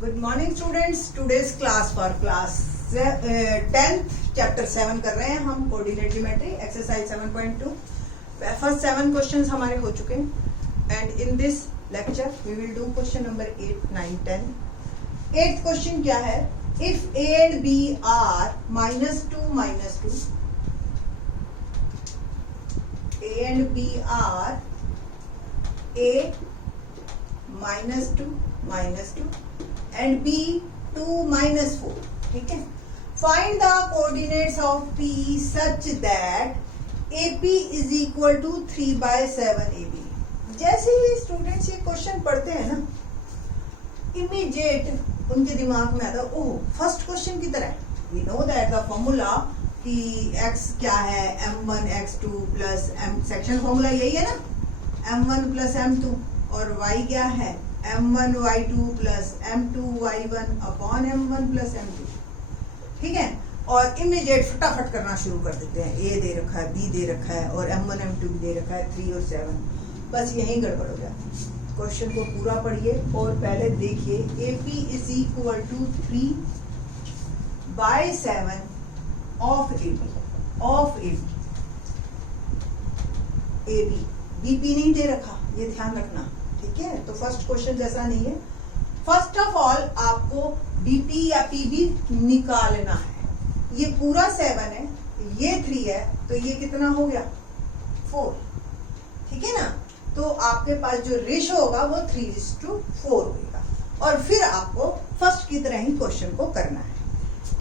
Good morning students, today's class for class 10th chapter 7 कर रहे हैं हम, coordinate geometry exercise 7.2। First 7 questions हमारे हो चुके हैं and in this lecture we will do question number 8, 9, 10। 8th question क्या है? If A and B are -2, A and B are a -2 and b 2 -4, ठीक है। Find the coordinates of p such that AP is equal to 3/7 AB। जैसे ही students ये question पढ़ते हैं ना, immediate उनके दिमाग में आता है ओह फर्स्ट क्वेश्चन की तरह। We know that the formula कि x क्या है, m1 x2 plus m, section formula यही है ना, m1 प्लस m2, और y क्या है, m1 y2 plus m2 y1 upon m1 plus m2, ठीक है। और इमीडिएट फटाफट करना शुरू कर देते हैं, a दे रखा है, b दे रखा है और m1 m2 भी दे रखा है, 3 और 7, बस यही गड़बड़ हो जाती है। क्वेश्चन को पूरा पढ़िए और पहले देखिए AP is equal to 3/7 of AB BP नहीं दे रखा, ये ध्यान रखना, ठीक है। तो फर्स्ट क्वेश्चन जैसा नहीं है। फर्स्ट ऑफ ऑल आपको BP या PB निकालना है। ये पूरा 7 है, ये 3 है, तो ये कितना हो गया 4, ठीक है ना। तो आपके पास जो रेशो होगा वो 3:4 होगा और फिर आपको फर्स्ट की तरह ही क्वेश्चन को करना है,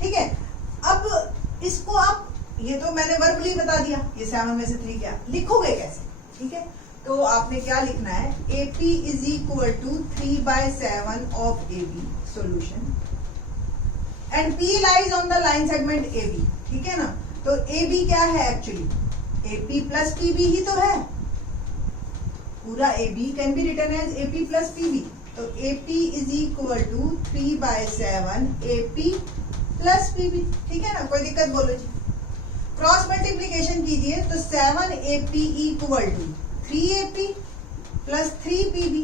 ठीक है। अब इसको आप, ये तो मैंने वर्बली बता दिया, ये 7 में से 3 क्या लिखोगे कैसे, ठीक है। तो आपने क्या लिखना है, AP is equal to 3/7 of AB solution and P lies on the line segment AB, ठीक है ना। तो AB क्या है एक्चुअली, AP प्लस PB ही तो है, पूरा AB can be written as AP plus PB। तो AP is equal to 3/7 AP plus PB, ठीक है ना। कोई दिक्कत बोलो जी। क्रॉस मल्टीप्लीकेशन कीजिए तो 7AP equal to 3AP plus 3PB।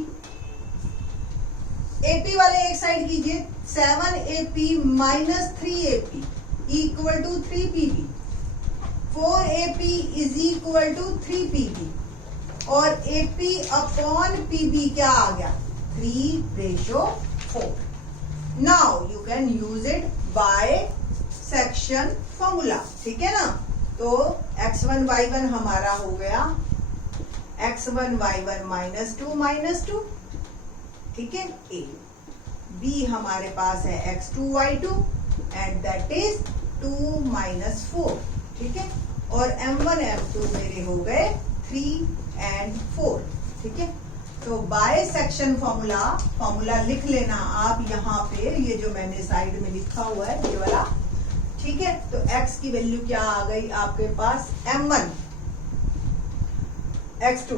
AP वाले एक साइड कीजिए, 7AP minus 3AP equal to 3PB। 4AP is equal to 3PB और AP अपॉन PB क्या आ गया, 3/4। Now you can use it by section formula, ठीक है ना। तो x1 y1 हमारा हो गया x1 y1 -2, ठीक है। A B हमारे पास है x2 y2 and that is 2 - 4, ठीक है। और m1 m2 मेरे हो गए 3 और 4, ठीक है। तो बाय सेक्शन फॉर्मूला लिख लेना आप यहाँ पे, ये जो मैंने साइड में लिखा हुआ है ये वाला, ठीक है। तो x की वैल्यू क्या आ गई आपके पास, m1 x2,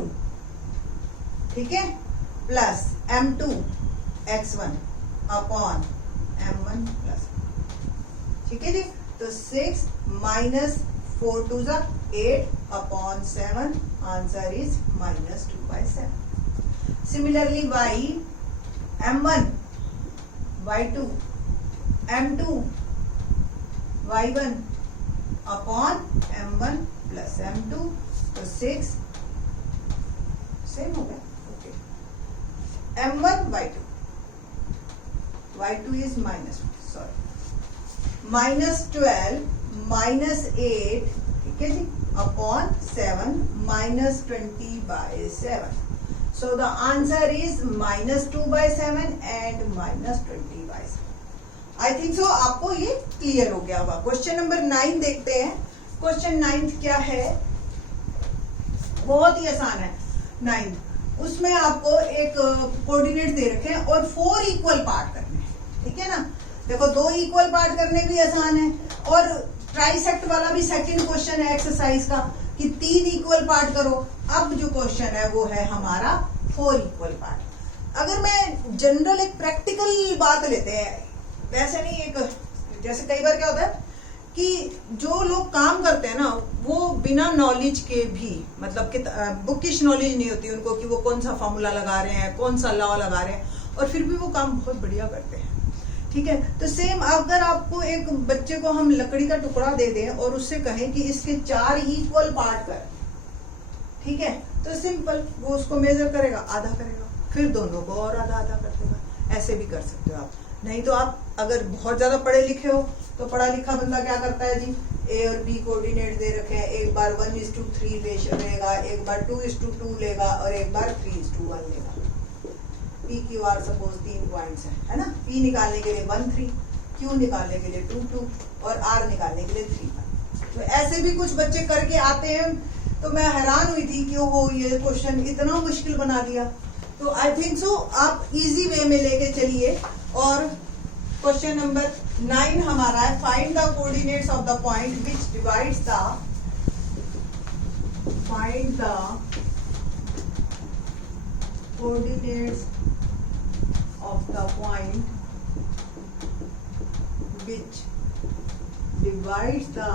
ठीक है, plus m2 x1 upon m1 plus, ठीक है जी। तो 6 - 4 2 8 upon 7, answer is -2/7। Similarly y m1 y2 m2 y1 upon m1 plus m2, तो 6 सेम हो गया, ओके। m1 y2 इज -12 -8, ठीक है जी, upon 7 -20/7। So the answer is -2/7 and -20/7। I think so आपको ये क्लियर हो गया होगा। क्वेश्चन नंबर 9 देखते हैं। क्वेश्चन 9 क्या है, बहुत ही आसान है 9। उसमें आपको एक कोऑर्डिनेट दे रखे हैं और 4 इक्वल पार्ट करने हैं, ठीक है ना। देखो 2 इक्वल पार्ट करने भी आसान है और ट्राइसेक्ट वाला भी सेकंड क्वेश्चन है एक्सरसाइज का कि 3 इक्वल पार्ट करो। अब जो क्वेश्चन है वो है हमारा 4 इक्वल पार्ट। अगर मैं जनरल एक प्रैक्टिकल बात लेते हैं, वैसे नहीं, एक जैसे कई बार क्या होता है कि जो लोग काम करते हैं ना वो बिना नॉलेज के भी, मतलब कि बुकिश नॉलेज नहीं होती उनको कि वो कौन सा फॉर्मूला लगा रहे हैं, कौन सा लॉ लगा रहे हैं, और फिर भी वो काम बहुत बढ़िया करते हैं। ठीक है। तो सेम अगर आपको एक बच्चे को हम लकड़ी का टुकड़ा दे दें और उससे कहें कि इसके 4 इक्वल पार्ट कर, ठीक है, तो सिंपल वो उसको मेजर करेगा, आधा करेगा, फिर दोनों को और आधा आधा कर देगा। ऐसे भी कर सकते हो आप। नहीं तो आप अगर बहुत ज्यादा पढ़े लिखे हो तो पढ़ा लिखा बंदा क्या करता है जी, ए और बी कोऑर्डिनेट दे रखे हैं, एक बार 1:3 लेगा, एक बार 2:2 लेगा और एक बार 3:1 लेगा। P Q R suppose 3 points है ना। पी निकालने के लिए 1 3, क्यू निकालने के लिए 2 2 और आर निकालने के लिए 3 1। तो ऐसे भी कुछ बच्चे करके आते हैं, तो मैं हैरान हुई थी कि वो ये क्वेश्चन इतना मुश्किल बना दिया। तो आई थिंक सो आप इजी वे में लेके चलिए। और क्वेश्चन नंबर 9 हमारा है, find the coordinates of the point which divides the, find the coordinates of the point which divides the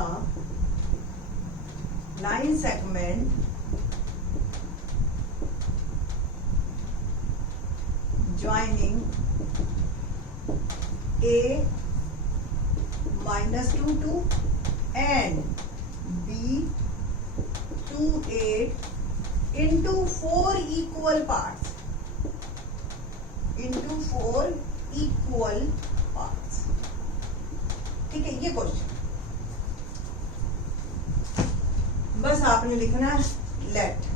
line segment joining A -2 2 and B 2 8 into 4 equal parts, into 4 equal parts। ठीक है, ये question बस आपने लिखना है late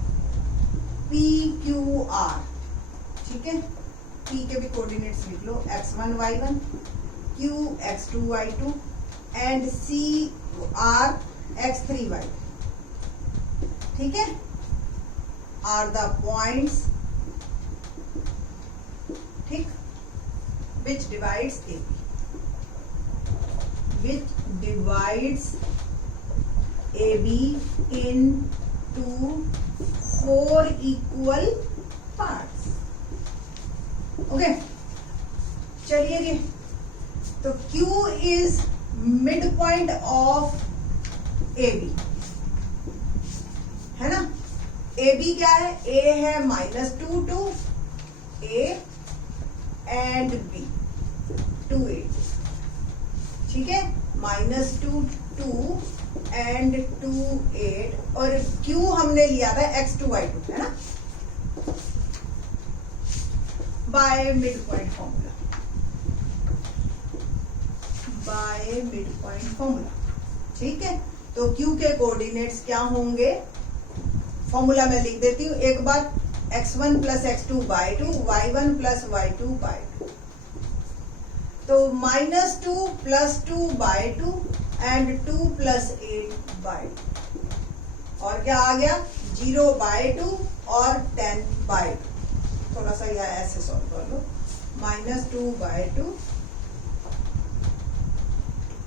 P Q R, ठीक है। P के भी कोऑर्डिनेट्स लिख लो, x1 y1, q x2 y2 and c r x3 y, ठीक है, आर द पॉइंट्स, ठीक, which divides AB, which divides AB into 4 equal parts। Okay, चलिए जी। तो Q is midpoint of AB, है ना। AB क्या है, A है -2 2, A एंड B 2 8, ठीक है, -2 2 एंड 2 8 और Q हमने लिया था x2 y2, है ना, by mid point formula, by mid point formula, ठीक है। तो Q के कोऑर्डिनेट्स क्या होंगे, फॉर्मूला मैं लिख देती हूँ एक बार, x1 + x2 / 2, y1 + y2 / 2। तो -2 + 2 / 2 एंड 2 + 8 / 2 और क्या आ गया 0 / 2 और 10 / 2। थोड़ा सा यह ऐसे सॉल्व कर लो, -2 / 2,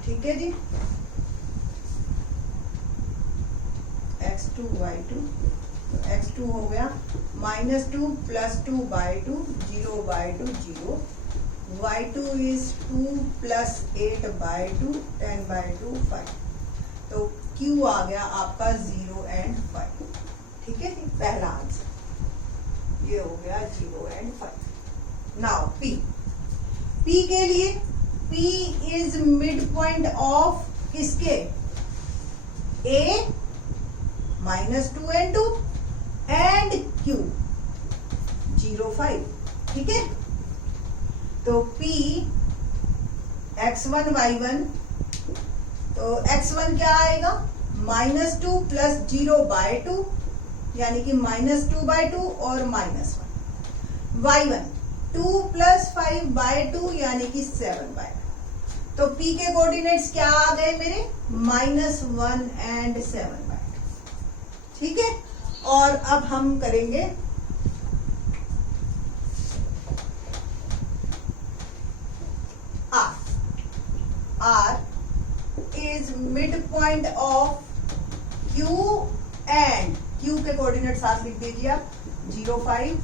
ठीक है जी, x2 y2, तो x2 हो गया -2 + 2 / 2, 0 / 2 0, y2 is 2 + 8 / 2, 10 / 2 5। तो Q आ गया आपका 0 and 5, ठीक है जी, पहला आंसर ये हो गया 0 and 5। नाउ P, P के लिए P is mid point of किसके, A -2 and 2 एंड Q 0 5, ठीक है। तो P x1 y1, तो x1 क्या आएगा -2 + 0 / 2 यानी कि -2 / 2 और -1, y1 2 + 5 / 2 यानी कि 7 / 2। तो P के कोऑर्डिनेट्स क्या आ गए मेरे -1 and 7 / 2, ठीक है। और अब हम करेंगे R, R is midpoint of Q and Q के कोऑर्डिनेट साथ लिख दीजिए आप 0 5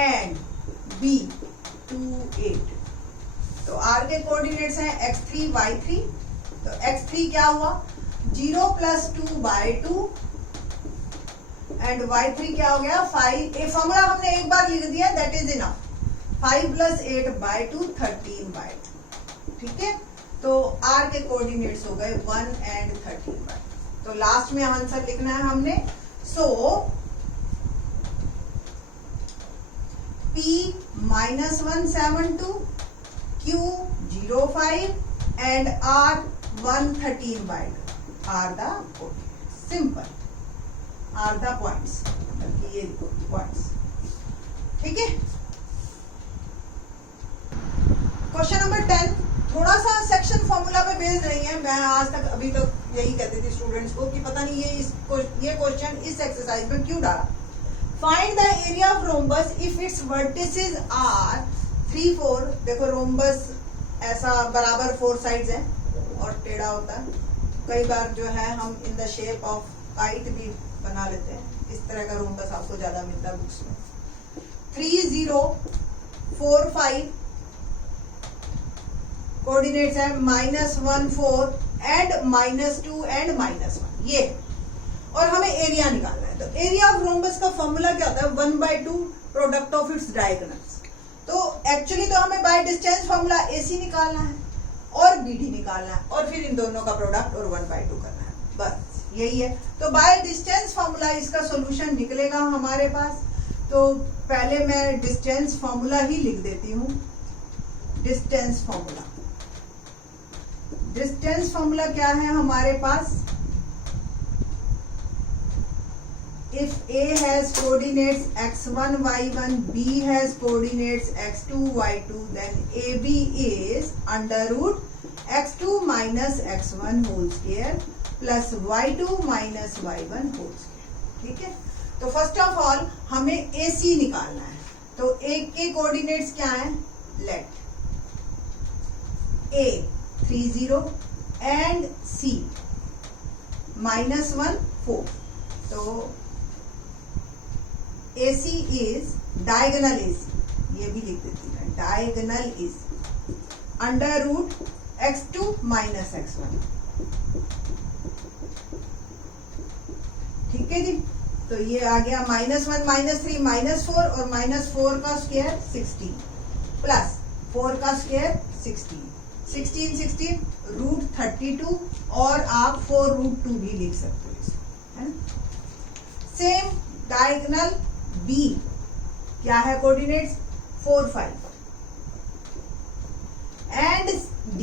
and B 2 8। तो R के कोऑर्डिनेट्स हैं x3 y3, तो x3 क्या हुआ 0 + 2 / 2 एंड y3 क्या हो गया 5। ये फॉर्मूला हमने एक बार लिख दिया, दैट इज इनफ, 5 + 8 / 2 13 / 2, ठीक है, तो r के कोऑर्डिनेट्स हो गए 1 and 13 तो लास्ट में आंसर लिखना है हमने। सो p -172, q 05 and r 113 by 2 are the coordinates. Simple. Are the points. ये points. ठीक है। क्वेश्चन नंबर 10 थोड़ा सा सेक्शन फॉर्मूला पे बेस्ड नहीं है। मैं आज तक अभी तक यही कहती थी स्टूडेंट्स को कि पता नहीं ये क्वेश्चन इस एक्सरसाइज में क्यों डाला। Find the area of rhombus if its vertices are 3, 4। देखो रोम्बस ऐसा बराबर 4 साइड्स हैं और टेढ़ा होता है। कई बार जो है हम in the shape of kite भी बना लेते हैं। इस तरह का रोम्बस आपको ज्यादा मिलता है बुक्स में। 3, 0, 4, 5 कोऑर्डिनेट्स है -1, 4 एंड -2 एंड -1 ये। और हमें एरिया निकालना है। तो एरिया ऑफ रोम्बस का फॉर्मूला क्या होता है? 1/2 प्रोडक्ट ऑफ इट्स डायगोनल्स। तो एक्चुअली तो हमें बाय डिस्टेंस फॉर्मूला AC निकालना है और BD निकालना है और फिर इन दोनों का प्रोडक्ट और 1/2 करना है, बस यही है। तो बाय डिस्टेंस फॉर्मूला इसका सॉल्यूशन निकलेगा हमारे पास। तो पहले मैं डिस्टेंस फॉर्मूला ही लिख देती हूँ। डिस्टेंस फॉर्मूला, डिस्टेंस फॉर्मूला क्या है हमारे पास? If A has coordinates x1, y1, B has coordinates x2, y2, then AB is under root x2 minus x1 whole square plus y2 minus y1 whole square। ठीक है, तो first of all हमें AC निकालना है। तो A के coordinates क्या हैं? Let A 3, 0 and C -1, 4। तो AC is diagonal AC, ये भी लिख देती है। diagonal is under root x2 minus x1। ठीक है जी, तो ये आ गया -1, -3, -4 और -4 का स्क्वायर 16 प्लस 4 का स्क्वायर 16, 16, 16 रूट 32 और आप 4 रूट 2 भी लिख सकते हो इसको, है ना। सेम डायगोनल B क्या है? Coordinates 4, 5 and D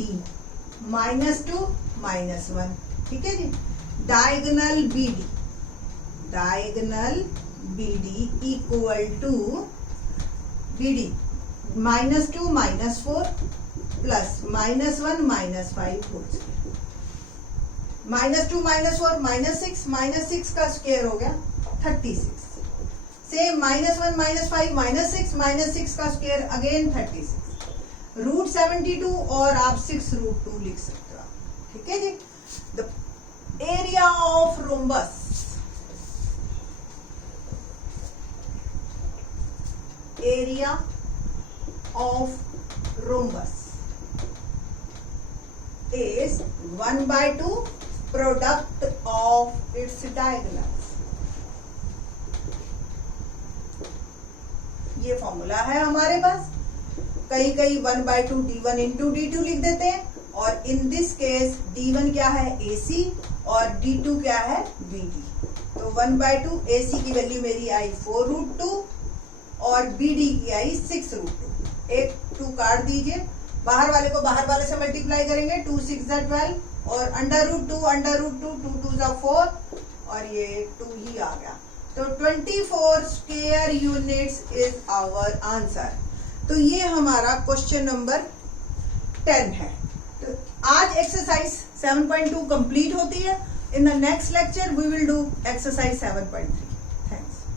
-2, -1। ठीक है जी। Diagonal BD, diagonal BD equal to BD -2, -4 plus -1, -5 whole square. -2, -4 -6 का स्क्वायर हो गया 36। सेम -1, -5 -6 का स्क्वायर अगेन 36 रूट 72 और आप 6 रूट 2 लिख सकते हो। ठीक है जी। The area of rhombus, area of rhombus is 1/2 product of its diagonals। ये फॉर्मूला है हमारे पास। कई 1/2 D1 इंटू D2 लिख देते हैं और इन दिस केस D1 क्या है? AC और D2 क्या है? BD। तो 1/2 AC की वैल्यू मेरी आई 4 रूट 2 और BD की आई 6 रूट 2। एक 2 काट दीजिए, बाहर वाले को बाहर वाले से मल्टीप्लाई करेंगे, 2 6 12 और अंडर रूट 2 2 2 4 और ये 2 ही आ गया। तो 24 square units is our answer. तो ये हमारा क्वेश्चन नंबर 10 है। तो आज एक्सरसाइज 7.2 कंप्लीट होती है। In the next lecture we will do exercise 7.3।